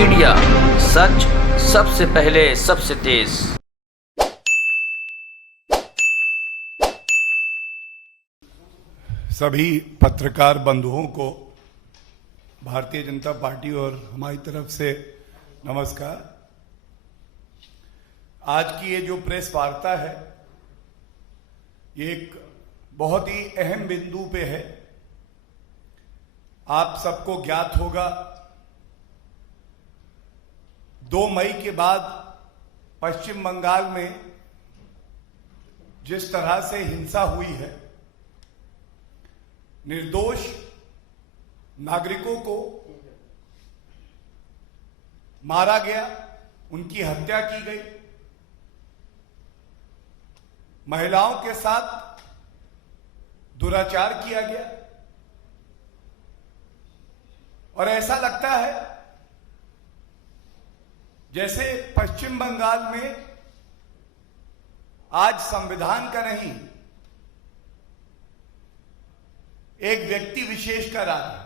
Media, सच सबसे पहले सबसे तेज। सभी पत्रकार बंधुओं को भारतीय जनता पार्टी और हमारी तरफ से नमस्कार। आज की ये जो प्रेस वार्ता है, ये एक बहुत ही अहम बिंदु पे है। आप सबको ज्ञात होगा, 2 मई के बाद पश्चिम बंगाल में जिस तरह से हिंसा हुई है, निर्दोष नागरिकों को मारा गया, उनकी हत्या की गई, महिलाओं के साथ दुराचार किया गया। और ऐसा लगता है जैसे पश्चिम बंगाल में आज संविधान का नहीं, एक व्यक्ति विशेष का राज है।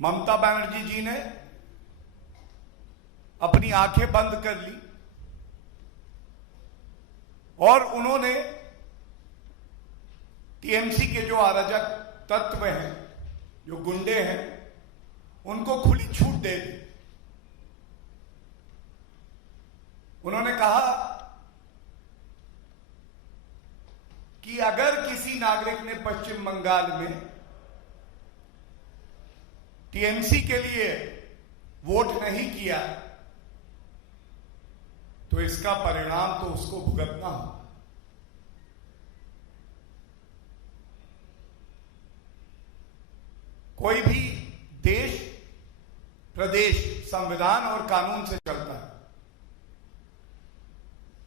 ममता बनर्जी जी ने अपनी आंखें बंद कर ली और उन्होंने टीएमसी के जो अराजक तत्व हैं, जो गुंडे हैं, उनको खुली छूट दे दी। उन्होंने कहा कि अगर किसी नागरिक ने पश्चिम बंगाल में टीएमसी के लिए वोट नहीं किया तो इसका परिणाम तो उसको भुगतना होगा। कोई भी देश, प्रदेश संविधान और कानून से चलता है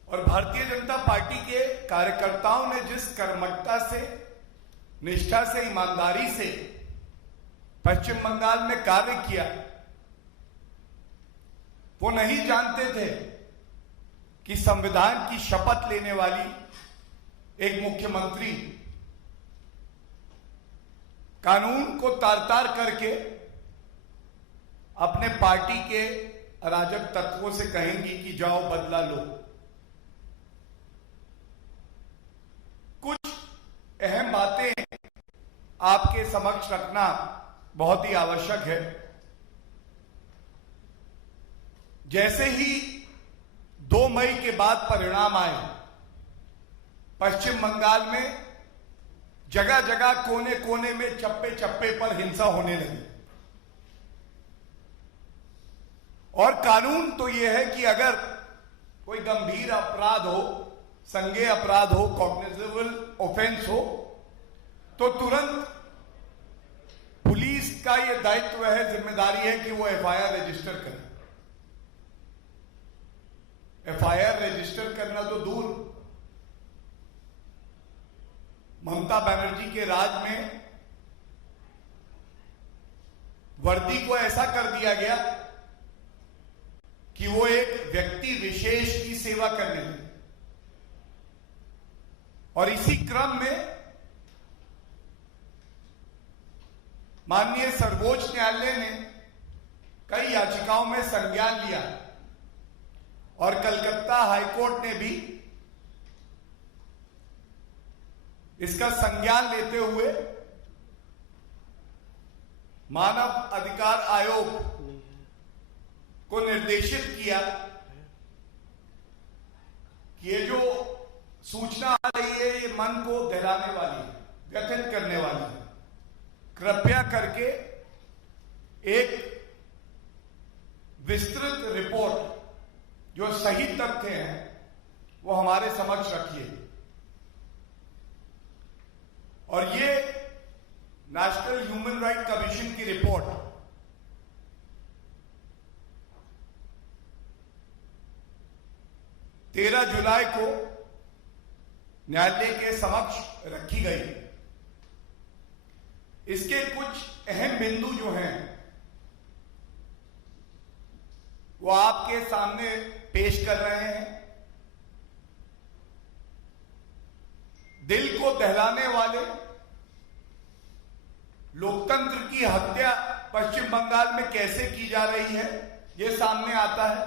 और भारतीय जनता पार्टी के कार्यकर्ताओं ने जिस कर्मठता से, निष्ठा से, ईमानदारी से पश्चिम बंगाल में कार्य किया, वो नहीं जानते थे कि संविधान की शपथ लेने वाली एक मुख्यमंत्री कानून को तार-तार करके अपने पार्टी के अराजक तत्वों से कहेंगी कि जाओ बदला लो। कुछ अहम बातें आपके समक्ष रखना बहुत ही आवश्यक है। जैसे ही 2 मई के बाद परिणाम आए, पश्चिम बंगाल में जगह जगह, कोने कोने में, चप्पे चप्पे पर हिंसा होने लगी। और कानून तो यह है कि अगर कोई गंभीर अपराध हो, संज्ञेय अपराध हो, कॉग्निजेबल ऑफेंस हो, तो तुरंत पुलिस का यह दायित्व है, जिम्मेदारी है कि वो एफआईआर रजिस्टर करे। एफआईआर रजिस्टर करना तो दूर, ममता बनर्जी के राज में वर्दी को ऐसा कर दिया गया कि वो एक व्यक्ति विशेष की सेवा करने लगे। और इसी क्रम में माननीय सर्वोच्च न्यायालय ने कई याचिकाओं में संज्ञान लिया और कलकत्ता हाईकोर्ट ने भी इसका संज्ञान लेते हुए मानव अधिकार आयोग को निर्देशित किया कि ये जो सूचना आ रही है, ये मन को दहलाने वाली है, व्यथित करने वाली है। कृपया करके एक विस्तृत रिपोर्ट, जो सही तथ्य हैं, वो हमारे समक्ष रखिए। और ये नेशनल ह्यूमन राइट कमीशन की रिपोर्ट 13 जुलाई को न्यायालय के समक्ष रखी गई। इसके कुछ अहम बिंदु जो हैं वो आपके सामने पेश कर रहे हैं। दिल को दहलाने वाले लोकतंत्र की हत्या पश्चिम बंगाल में कैसे की जा रही है यह सामने आता है।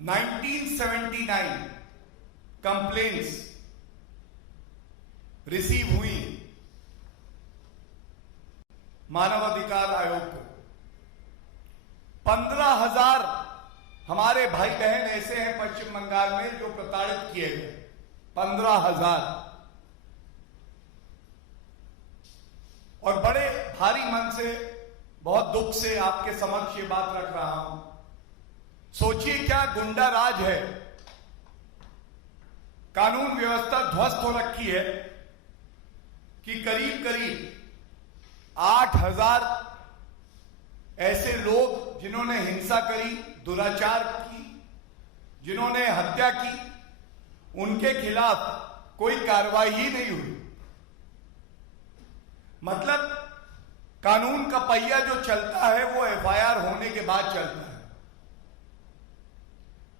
(1979) कंप्लेंट्स रिसीव हुई मानवाधिकार आयोग को। 15,000 हमारे भाई बहन ऐसे हैं पश्चिम बंगाल में जो प्रताड़ित किए गए। 15,000। और बड़े भारी मन से, बहुत दुख से आपके समक्ष ये बात रख रहा हूं। सोचिए क्या गुंडा राज है, कानून व्यवस्था ध्वस्त हो रखी है कि करीब करीब 8,000 ऐसे लोग जिन्होंने हिंसा करी, दुराचार की, जिन्होंने हत्या की, उनके खिलाफ कोई कार्रवाई ही नहीं हुई। मतलब कानून का पहिया जो चलता है वो एफआईआर होने के बाद चलता है।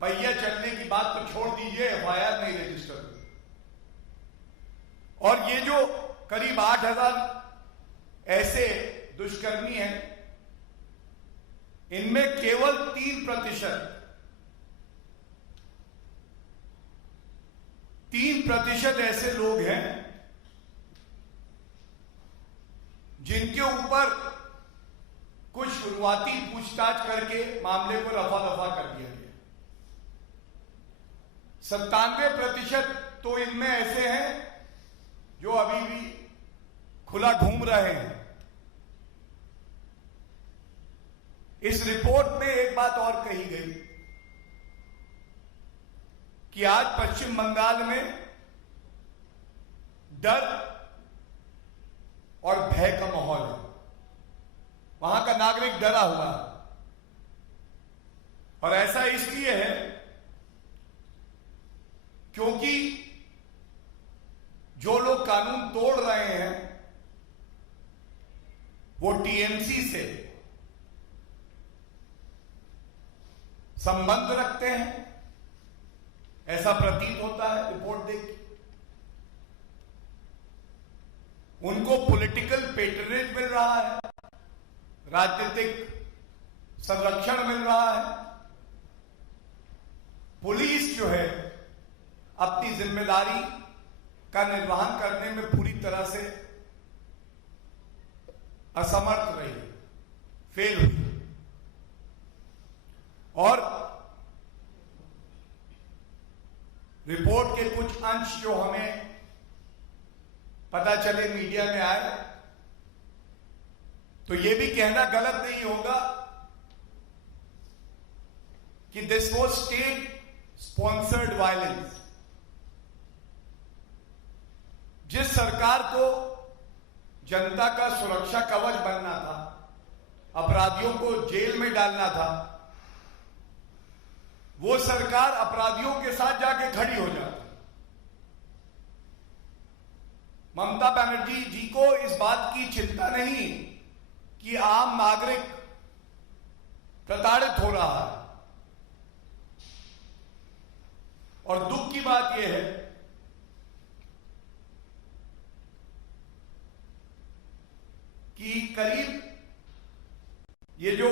पहिया चलने की बात तो छोड़ दीजिए, एफआईआर नहीं रजिस्टर हुई। और ये जो करीब 8,000 ऐसे दुष्कर्मी हैं, इनमें केवल 3% ऐसे लोग हैं जिनके ऊपर कुछ शुरुआती पूछताछ करके मामले को रफा दफा कर दिया गया। 97% तो इनमें ऐसे हैं जो अभी भी खुला घूम रहे हैं। इस रिपोर्ट में एक बात और कही गई कि आज पश्चिम बंगाल में डर और भय का माहौल है। वहां का नागरिक डरा हुआ है। और ऐसा इसलिए है क्योंकि जो लोग कानून तोड़ रहे हैं वो टीएमसी से संबंध रखते हैं, ऐसा प्रतीत होता है रिपोर्ट देख के। उनको पॉलिटिकल पेट्रोनेज मिल रहा है, राजनीतिक संरक्षण मिल रहा है। पुलिस जो है अपनी जिम्मेदारी का निर्वहन करने में पूरी तरह से असमर्थ रही, फेल हुई। और रिपोर्ट के कुछ अंश जो हमें पता चले, मीडिया में आए, तो यह भी कहना गलत नहीं होगा कि this was state sponsored violence. जिस सरकार को जनता का सुरक्षा कवच बनना था, अपराधियों को जेल में डालना था, वो सरकार अपराधियों के साथ जाके खड़ी हो जाती। ममता बनर्जी जी को इस बात की चिंता नहीं कि आम नागरिक प्रताड़ित हो रहा है। और दुख की बात यह है कि करीब ये जो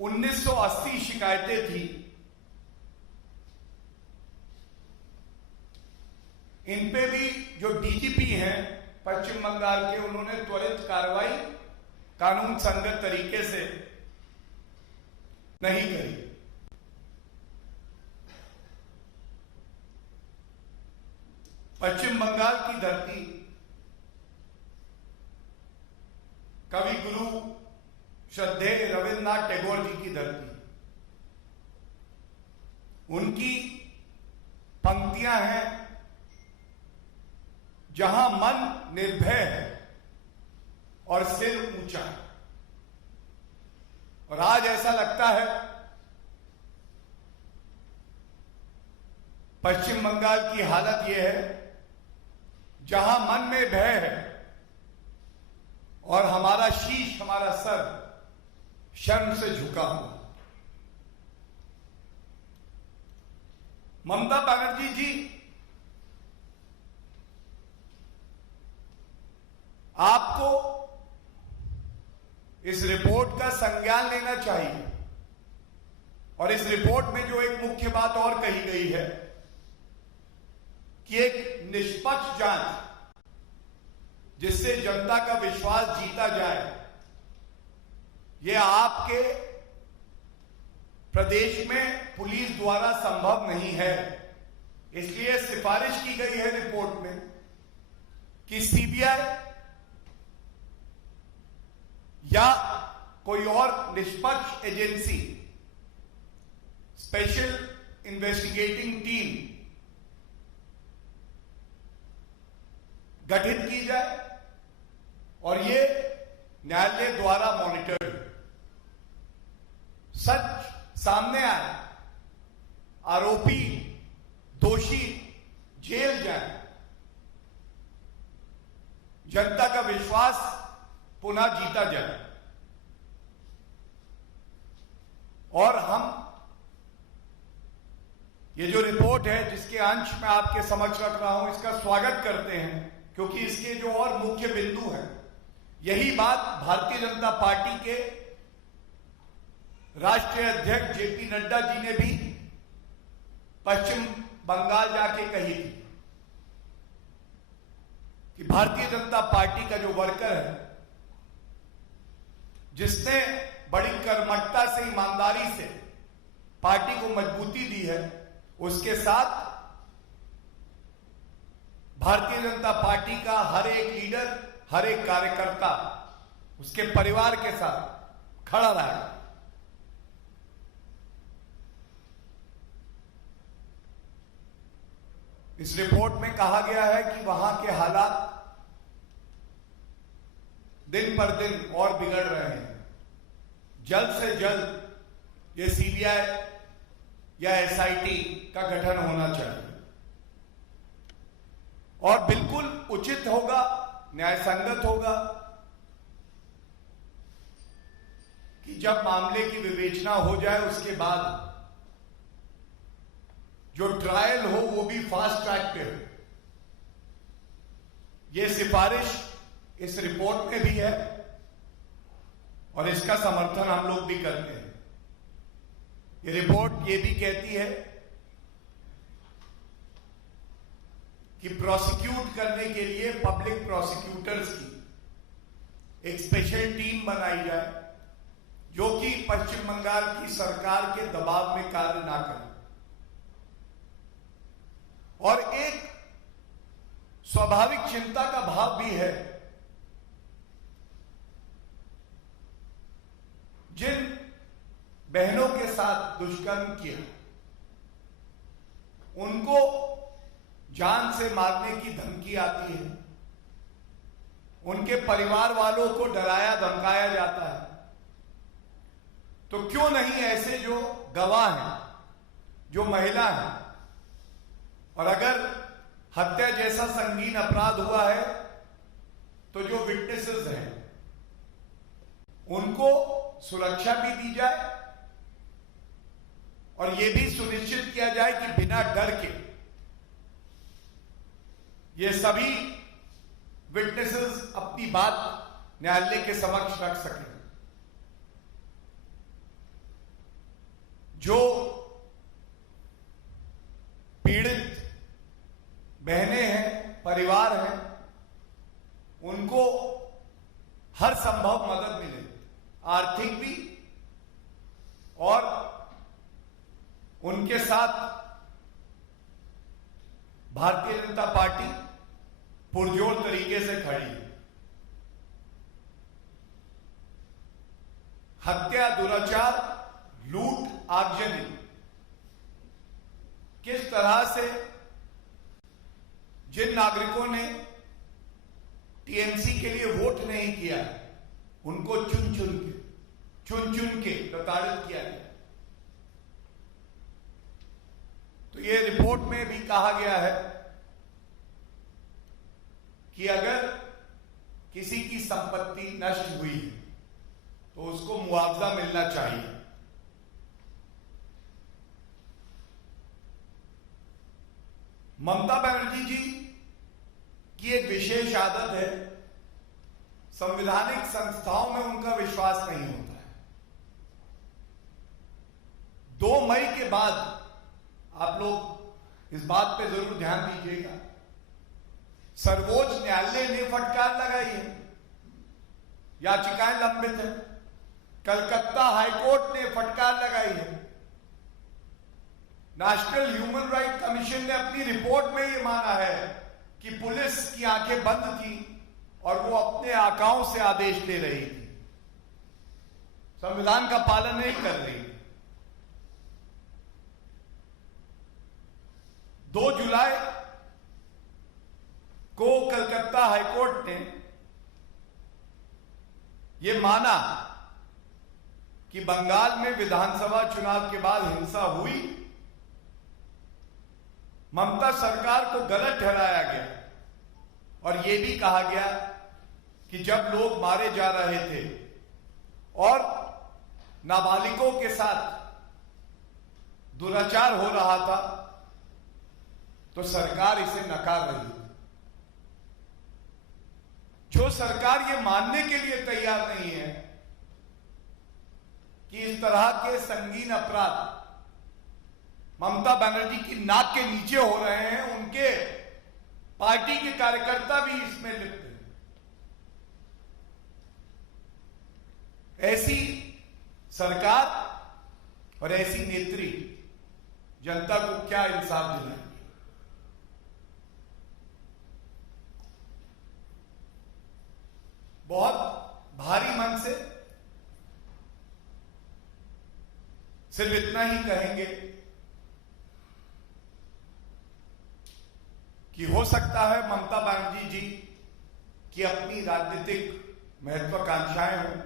1980 शिकायतें थी, इन पे भी जो डीजीपी हैं पश्चिम बंगाल के, उन्होंने त्वरित कार्रवाई कानून संगत तरीके से नहीं करी। पश्चिम बंगाल की धरती कवि गुरु श्रद्धेय रविन्द्रनाथ टैगोर जी की धरती। उनकी पंक्तियां हैं, जहां मन निर्भय है और सिर ऊंचा है। और आज ऐसा लगता है पश्चिम बंगाल की हालत यह है जहां मन में भय है और हमारा शीश, हमारा सर शर्म से झुका हुआ। ममता बनर्जी जी आपको इस रिपोर्ट का संज्ञान लेना चाहिए। और इस रिपोर्ट में जो एक मुख्य बात और कही गई है कि एक निष्पक्ष जांच जिससे जनता का विश्वास जीता जाए, यह आपके प्रदेश में पुलिस द्वारा संभव नहीं है। इसलिए सिफारिश की गई है रिपोर्ट में कि सीबीआई या कोई और निष्पक्ष एजेंसी, स्पेशल इन्वेस्टिगेटिंग टीम गठित की जाए और ये न्यायालय द्वारा मॉनिटर्ड, सच सामने आए, आरोपी दोषी जेल जाए, जनता का विश्वास पुनः जीता जाए। और हम ये जो रिपोर्ट है जिसके अंश मैं आपके समक्ष रख रहा हूं, इसका स्वागत करते हैं, क्योंकि इसके जो और मुख्य बिंदु हैं, यही बात भारतीय जनता पार्टी के राष्ट्रीय अध्यक्ष जेपी नड्डा जी ने भी पश्चिम बंगाल जाके कही थी कि भारतीय जनता पार्टी का जो वर्कर है, जिसने बड़ी कर्मठता से, ईमानदारी से पार्टी को मजबूती दी है, उसके साथ भारतीय जनता पार्टी का हर एक लीडर, हर एक कार्यकर्ता उसके परिवार के साथ खड़ा रहा है। इस रिपोर्ट में कहा गया है कि वहां के हालात दिन पर दिन और बिगड़ रहे हैं। जल्द से जल्द ये सीबीआई या एसआईटी का गठन होना चाहिए और बिल्कुल उचित होगा, न्यायसंगत होगा कि जब मामले की विवेचना हो जाए उसके बाद जो ट्रायल हो वो भी फास्ट ट्रैक पे हो। ये सिफारिश इस रिपोर्ट में भी है और इसका समर्थन हम लोग भी करते हैं। ये रिपोर्ट ये भी कहती है कि प्रोसिक्यूट करने के लिए पब्लिक प्रोसिक्यूटर्स की एक स्पेशल टीम बनाई जाए जो कि पश्चिम बंगाल की सरकार के दबाव में कार्य ना करे और एक स्वाभाविक चिंता का भाव भी है। जिन बहनों के साथ दुष्कर्म किया उनको जान से मारने की धमकी आती है, उनके परिवार वालों को डराया धमकाया जाता है, तो क्यों नहीं ऐसे जो गवाह हैं, जो महिला हैं, और अगर हत्या जैसा संगीन अपराध हुआ है तो जो विटनेसेस हैं उनको सुरक्षा भी दी जाए और यह भी सुनिश्चित किया जाए कि बिना डर के ये सभी विटनेसेस अपनी बात न्यायालय के समक्ष रख सकें। जो पीड़ित बहनें हैं, परिवार हैं, उनको हर संभव मदद मिले, आर्थिक भी, और उनके साथ भारतीय जनता पार्टी पुरजोर तरीके से खड़ी है। हत्या, दुराचार, लूट, आगजनी किस तरह से जिन नागरिकों ने टीएमसी के लिए वोट नहीं किया उनको चुन चुन के प्रताड़ित किया गया। तो ये रिपोर्ट में भी कहा गया है कि अगर किसी की संपत्ति नष्ट हुई है तो उसको मुआवजा मिलना चाहिए। ममता बनर्जी जी की एक विशेष आदत है संवैधानिक संस्थाओं में उनका विश्वास नहीं होता है। 2 मई के बाद आप लोग इस बात पे जरूर ध्यान दीजिएगा, सर्वोच्च न्यायालय ने फटकार लगाई है, याचिकाएं लंबित है। कलकत्ता हाईकोर्ट ने फटकार लगाई है। नेशनल ह्यूमन राइट कमीशन ने अपनी रिपोर्ट में यह माना है कि पुलिस की आंखें बंद थी और वो अपने आकाओं से आदेश ले रही थी, संविधान का पालन नहीं कर रही। 2 जुलाई को कलकत्ता हाईकोर्ट ने यह माना कि बंगाल में विधानसभा चुनाव के बाद हिंसा हुई, ममता सरकार को गलत ठहराया गया और यह भी कहा गया कि जब लोग मारे जा रहे थे और नाबालिगों के साथ दुराचार हो रहा था तो सरकार इसे नकार रही थी। जो सरकार ये मानने के लिए तैयार नहीं है कि इस तरह के संगीन अपराध ममता बनर्जी की नाक के नीचे हो रहे हैं, उनके पार्टी के कार्यकर्ता भी इसमें लिप्त हैं। ऐसी सरकार और ऐसी नेत्री जनता को क्या इंसाफ दिलाएंगे? बहुत भारी मन से सिर्फ इतना ही कहेंगे कि हो सकता है ममता बनर्जी जी की अपनी राजनीतिक महत्वाकांक्षाएं हों,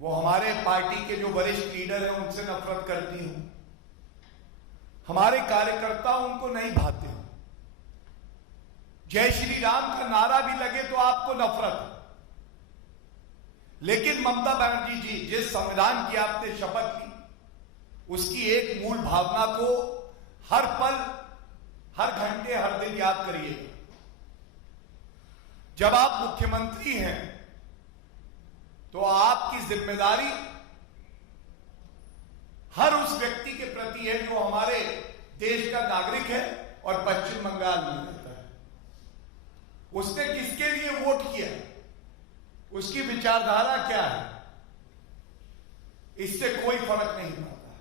वो हमारे पार्टी के जो वरिष्ठ लीडर हैं उनसे नफरत करती हूं, हमारे कार्यकर्ता उनको नहीं भाते हो, जय श्री राम का नारा भी लगे तो आपको नफरत है। लेकिन ममता बनर्जी जी, जिस संविधान की आपने शपथ ली, उसकी एक मूल भावना को हर पल, हर घंटे, हर दिन याद करिएगा। जब आप मुख्यमंत्री हैं तो आपकी जिम्मेदारी हर उस व्यक्ति के प्रति है जो हमारे देश का नागरिक है और पश्चिम बंगाल में रहता है। उसने किसके लिए वोट किया, उसकी विचारधारा क्या है, इससे कोई फर्क नहीं पड़ता है।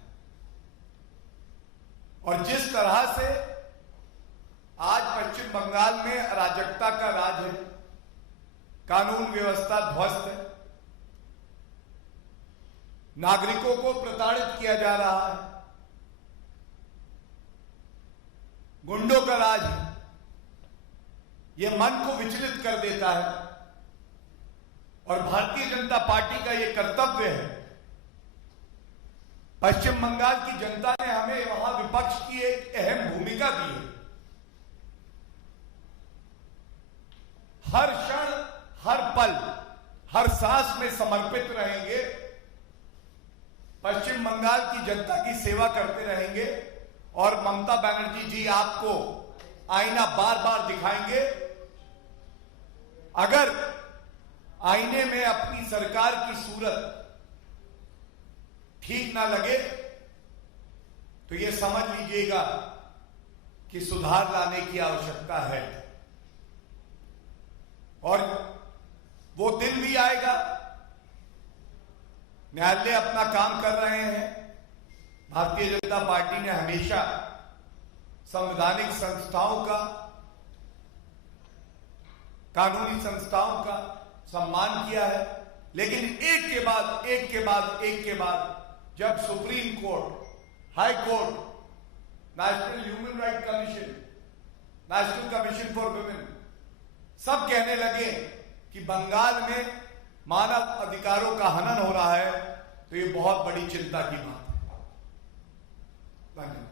और जिस तरह से आज पश्चिम बंगाल में अराजकता का राज है, कानून व्यवस्था ध्वस्त है, नागरिकों को प्रताड़ित किया जा रहा है, गुंडों का राज है, यह मन को विचलित कर देता है। और भारतीय जनता पार्टी का यह कर्तव्य है, पश्चिम बंगाल की जनता ने हमें वहां विपक्ष की एक अहम भूमिका दी है। हर क्षण, हर पल, हर सांस में समर्पित रहेंगे, पश्चिम बंगाल की जनता की सेवा करते रहेंगे और ममता बनर्जी जी आपको आईना बार बार दिखाएंगे। अगर आईने में अपनी सरकार की सूरत ठीक ना लगे तो यह समझ लीजिएगा कि सुधार लाने की आवश्यकता है। और वो दिन भी आएगा, न्यायालय अपना काम कर रहे हैं। भारतीय जनता पार्टी ने हमेशा संवैधानिक संस्थाओं का, कानूनी संस्थाओं का सम्मान किया है, लेकिन एक के बाद एक के बाद एक के बाद जब supreme court, high court, national human right commission, national commission for women सब कहने लगे कि बंगाल में मानव अधिकारों का हनन हो रहा है, तो ये बहुत बड़ी चिंता की बात है। धन्यवाद।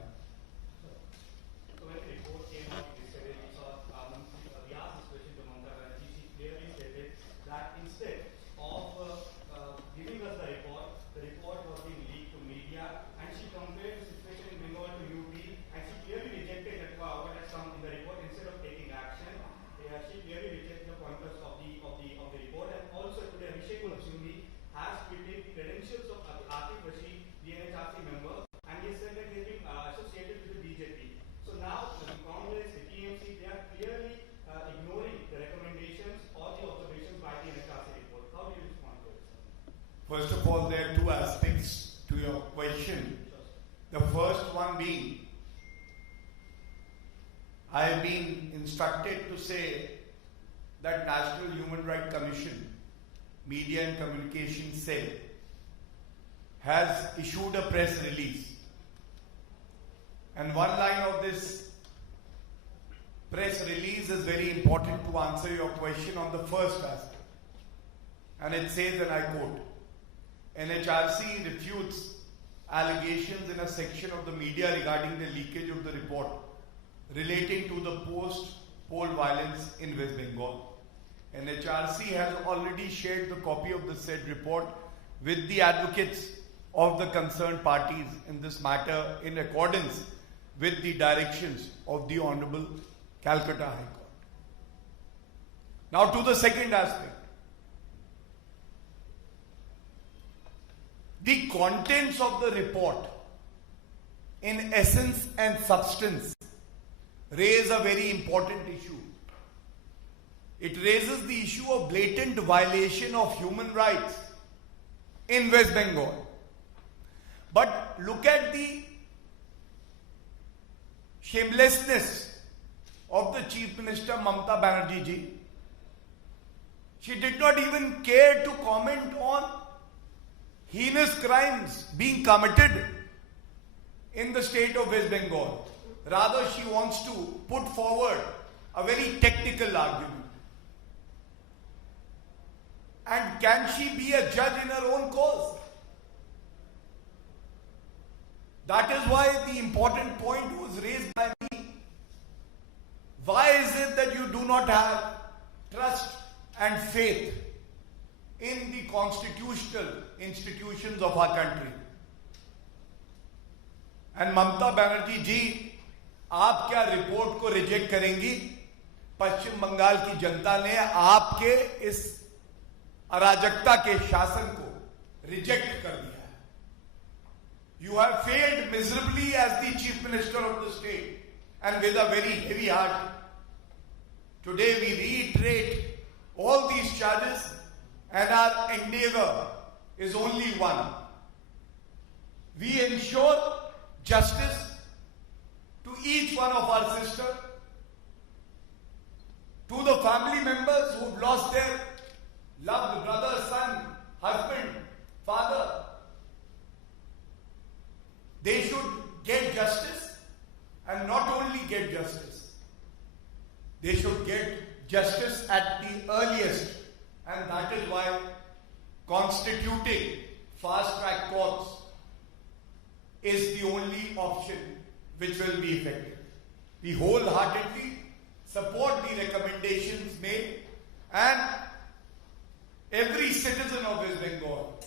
She clearly rejected the pointers of the First of all, there are two aspects to your question. The first one being, I have been instructed to say that National Human Rights Commission, Media and Communication Cell, has issued a press release. And one line of this press release is very important to answer your question on the first aspect. And it says, and I quote, NHRC refutes allegations in a section of the media regarding the leakage of the report relating to the post-poll violence in West Bengal. NHRC has already shared the copy of the said report with the advocates of the concerned parties in this matter in accordance with the directions of the Honorable Calcutta High Court. Now to the second aspect. The contents of the report in essence and substance raise a very important issue. It raises the issue of blatant violation of human rights in West Bengal. But look at the shamelessness of the Chief Minister Mamata Banerjee ji. She did not even care to comment on heinous crimes being committed in the state of West Bengal. Rather, she wants to put forward a very technical argument. And can she be a judge in her own cause? That is why the important point was raised by me. Why is it that you do not have trust and faith in the constitutional institutions of our country? And Mamata Banerjee ji, आप क्या report को reject करेंगी? पश्चिम बंगाल की जनता ने आपके इस अराजकता के शासन को रिजेक्ट कर दिया है. You have failed miserably as the Chief Minister of the state, and with a very heavy heart. Today we reiterate all these charges, and our endeavor is only one. We ensure justice to each one of our sisters, to the family members who've lost their loved brother, son, husband, father. They should get justice, and not only get justice, they should get justice at the earliest, and that is why constituting fast-track courts is the only option which will be effective. We wholeheartedly support the recommendations made, and every citizen of West Bengal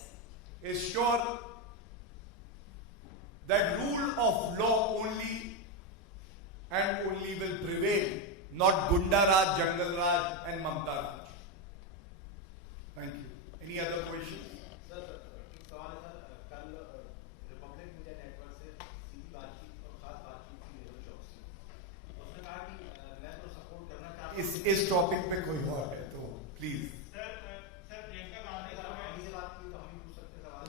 is sure that rule of law only and only will prevail, not Gunda Raj, Jungle Raj and Mamta Raj. Thank you. Any other questions? Sir एक सवाल है sir, कल Republic media network से सीधी बातचीत और खास बातचीत की मेहुल चौकसी, उसने कहा कि मैं तो सपोर्ट करना चाहता हूं. इस टॉपिक पे कोई और है तो प्लीज. सर प्रियंका गांधी साहब से बात की तो हम भी पूछ सकते सवाल.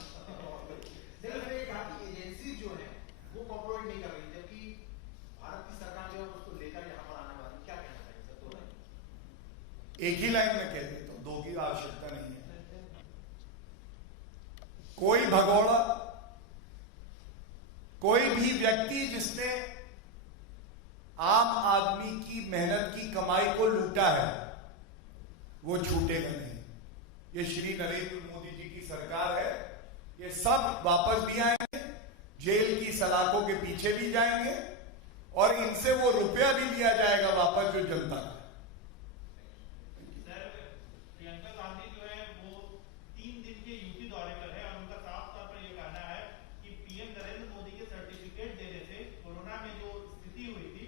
लेकिन मैंने कहा कि एजेंसी जो है वो कॉपरेट नहीं कर रही, जबकि भारत की सरकार जो है उसको लेकर यहाँ पर आने वाली. क्या कहना चाहिए सर? दो लाइन एक ही लाइन में कह देता हूं, दो की आवश्यकता नहीं है. कोई भगोड़ा, कोई भी व्यक्ति जिसने आम आदमी की मेहनत की कमाई को लूटा है वो छूटेगा नहीं. ये श्री नरेंद्र मोदी जी की सरकार है. ये सब वापस भी आएंगे, जेल की सलाखों के पीछे भी जाएंगे, और इनसे वो रुपया भी लिया जाएगा वापस जो जनता का. सर प्रियंका गांधी जो है वो 3 दिन के यूपी दौरे पर है, और उनका साफ तौर पर ये कहना है कि पीएम नरेंद्र मोदी के सर्टिफिकेट देने से कोरोना में जो स्थिति हुई थी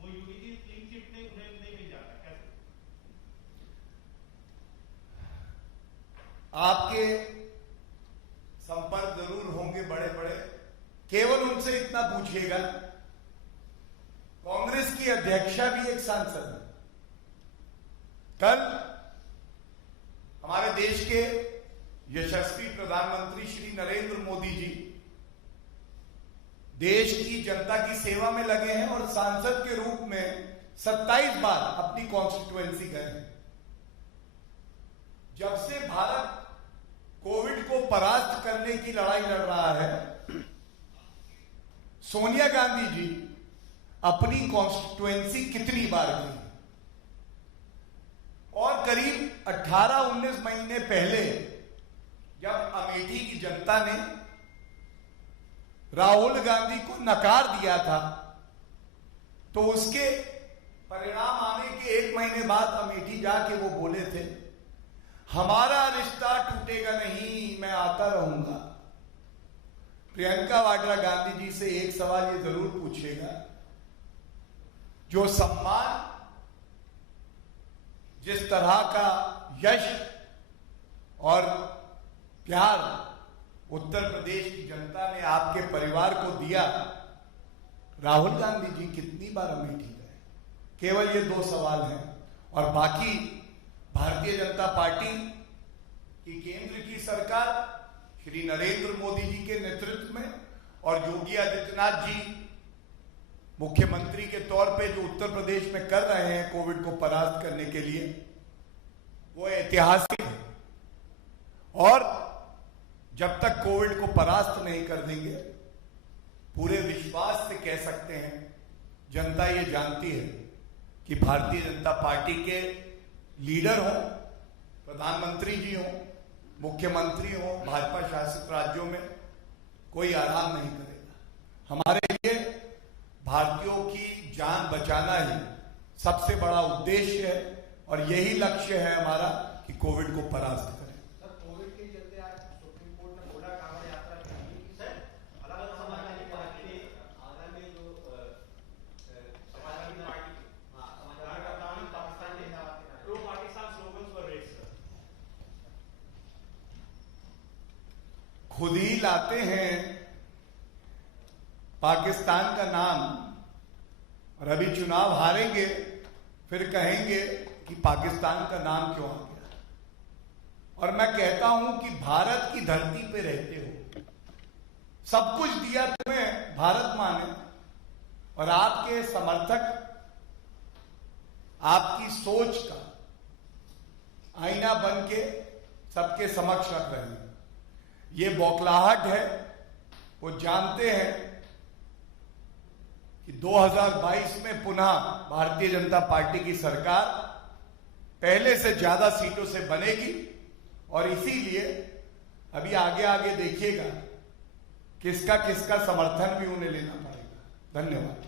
वो यूपी की क्लीन चिट ने उन्हें नहीं मिल जाता. कैसे? आपके संपर्क जरूर होंगे बड़े बड़े. केवल उनसे इतना पूछिएगा, कांग्रेस की अध्यक्षा भी एक सांसद है. कल हमारे देश के यशस्वी प्रधानमंत्री श्री नरेंद्र मोदी जी देश की जनता की सेवा में लगे हैं और सांसद के रूप में 27 बार अपनी कॉन्स्टिट्यूएंसी गए हैं। जब से भारत कोविड को परास्त करने की लड़ाई लड़ रहा है, सोनिया गांधी जी अपनी कॉन्स्टिट्यूएंसी कितनी बार गई, और करीब 18-19 महीने पहले जब अमेठी की जनता ने राहुल गांधी को नकार दिया था, तो उसके परिणाम आने के 1 महीने बाद अमेठी जाके वो बोले थे, हमारा रिश्ता टूटेगा नहीं, मैं आता रहूंगा। प्रियंका वाड्रा गांधी जी से एक सवाल ये जरूर पूछेगा, जो सम्मान, जिस तरह का यश और प्यार उत्तर प्रदेश की जनता ने आपके परिवार को दिया, राहुल गांधी जी कितनी बार अमेठी गए? केवल ये 2 सवाल हैं। और बाकी भारतीय जनता पार्टी की केंद्र की सरकार श्री नरेंद्र मोदी जी के नेतृत्व में और योगी आदित्यनाथ जी मुख्यमंत्री के तौर पे जो उत्तर प्रदेश में कर रहे हैं कोविड को परास्त करने के लिए, वो ऐतिहासिक है। और जब तक कोविड को परास्त नहीं कर देंगे, पूरे विश्वास से कह सकते हैं, जनता ये जानती है कि भारतीय जनता पार्टी के लीडर हों, प्रधानमंत्री जी हों, मुख्यमंत्री हों, भाजपा शासित राज्यों में कोई आराम नहीं करेगा। हमारे लिए भारतीयों की जान बचाना ही सबसे बड़ा उद्देश्य है और यही लक्ष्य है हमारा कि कोविड को परास्त करें। कोविड के चलते आज सुप्रीम कोर्ट ने बोला कांवड़ यात्रा करने की सर अलग-अलग समाजवादी पार्टी ने आगामी जो समाजवादी पार्टी समाजवादी का नाम पाकिस्तान के खिलाफ प्रो पाकिस्तान स्लोगन्स वर रेज्ड। खुद ही लाते हैं पाकिस्तान का नाम और अभी चुनाव हारेंगे, फिर कहेंगे कि पाकिस्तान का नाम क्यों आ गया। और मैं कहता हूं कि भारत की धरती पे रहते हो, सब कुछ दिया तुम्हें भारत माँ ने, और आपके समर्थक आपकी सोच का आईना बन के सबके समक्ष रख रहे हैं। ये बौखलाहट है। वो जानते हैं कि 2022 में पुनः भारतीय जनता पार्टी की सरकार पहले से ज्यादा सीटों से बनेगी, और इसीलिए अभी आगे आगे देखिएगा किसका किसका समर्थन भी उन्हें लेना पड़ेगा। धन्यवाद।